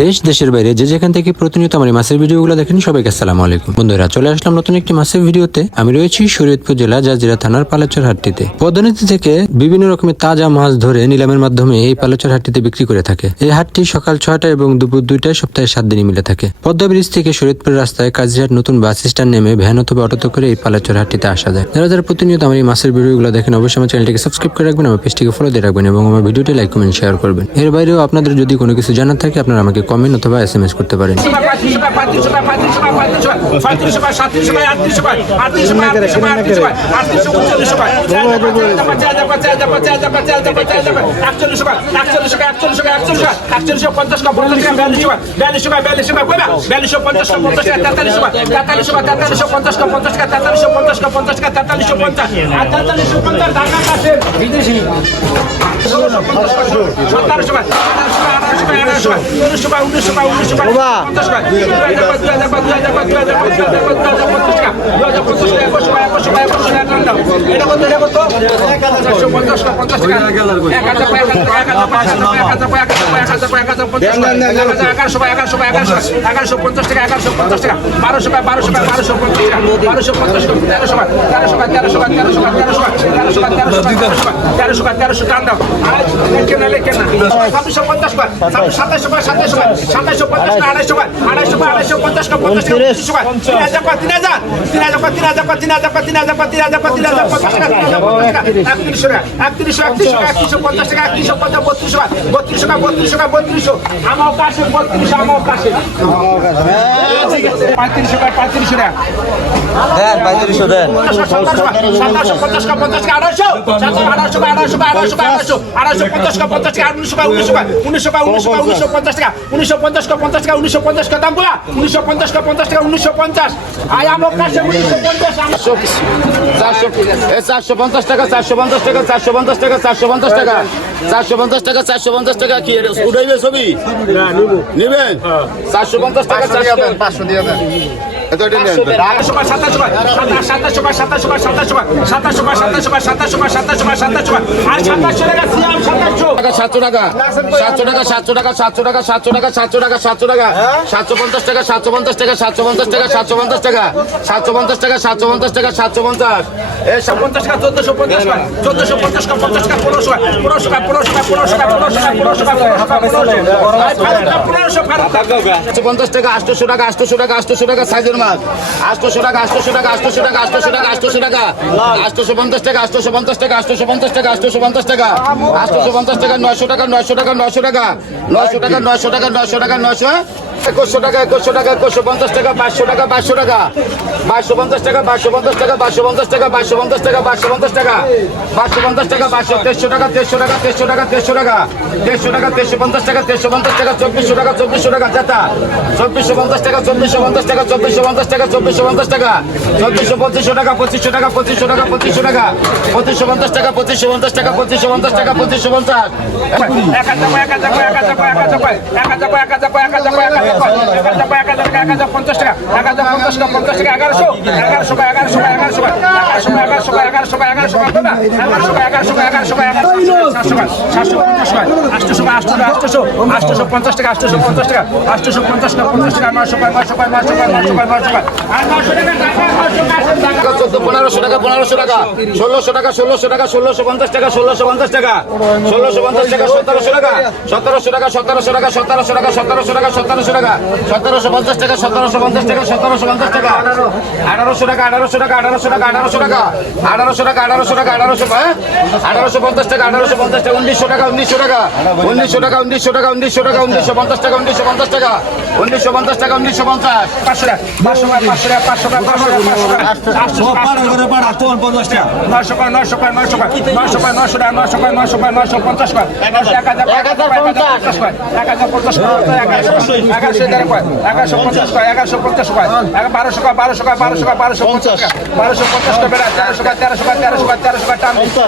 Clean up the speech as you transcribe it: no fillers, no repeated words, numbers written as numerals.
দেশ দেশের বাইরে যে যেখান থেকে প্রতিনিয়ত আমার মাছের ভিডিওগুলো দেখেন সবাইকে আসসালামু আলাইকুম। বন্ধুরা, চলে আসলাম নতুন একটি মাছের ভিডিওতে। আমি রয়েছি শরীয়তপুর জেলা জাজিরা থানার পালাচর হাটটিতে। পদ্মনদী থেকে বিভিন্ন রকমের তাজা মাছ ধরে নিলামের মাধ্যমে এই পালাচর হাটটিতে বিক্রি করে থাকে। এই হাটটি সকাল 6টা এবং দুপুর 2টায় সপ্তাহে 7 দিনই মিলে থাকে। পদ্মা ব্রিজ থেকে শরীয়তপুর রাস্তায় কাজিরহাট নতুন বাস স্ট্যান্ড নেমে ভ্যান অথবা অটোতে করে এই পালাচর হাটটিতে আসা যায়। যারা প্রতিনিয়ত আমার এই মাছের ভিডিওগুলো দেখেন অবশ্যই আমার চ্যানেলটিকে সাবস্ক্রাইব করে রাখবেন, আমার পেজটিকে ফলো দিয়ে রাখবেন এবং আমার ভিডিওটি লাইক কমেন্ট শেয়ার করবেন। এর বাইরেও আপনাদের যদি কোনো কিছু জানার থাকে আপনারা আমাকে কমেন্ট অথবা SMS করতে পারেন। কি উঠাইবে ছবি নেবেন 450 টাকা 500 দিয়ে দেন। সাইজের মাছ 800 টাকা 800 টাকা 800 টাকা 800 টাকা 800 টাকা 850 টাকা 850 টাকা 850 টাকা 850 টাকা 850 টাকা 900 টাকা 900 টাকা 900 টাকা 900 টাকা 900 টাকা 900 টাকা 900 2100 টাকা 2100 টাকা 2150 টাকা 500 টাকা 500 টাকা 550 টাকা 550 টাকা 550 টাকা 550 টাকা 550 টাকা 550 টাকা 500 টাকা 300 টাকা 300 টাকা 300 টাকা 300 টাকা 350 টাকা 350 টাকা 2400 টাকা 2400 টাকা জাতা 2450 টাকা 2450 টাকা 2450 টাকা 2450 টাকা 2450 টাকা 2500 টাকা 2500 টাকা 2500 টাকা 2550 টাকা 2550 টাকা 2550 টাকা 1500 টাকা 1500 টাকা 1600 টাকা 1600 টাকা 1650 টাকা 1650 টাকা 1650 টাকা 1700 টাকা 1700 টাকা 1700 টাকা 1700 টাকা 1700 টাকা 1700 টাকা 1750 টাকা 1750 টাকা 1750 টাকা 1800 টাকা 1800 টাকা 1800 টাকা 1800 টাকা 1800 টাকা 1800 টাকা 1850 টাকা 1900 টাকা 1900 টাকা 1900 টাকা 1900 টাকা 1900 টাকা 1950 টাকা 1950 টাকা 1950 টাকা 1950 500 টাকা 500 টাকা 500 টাকা 500 টাকা 1250 টাকা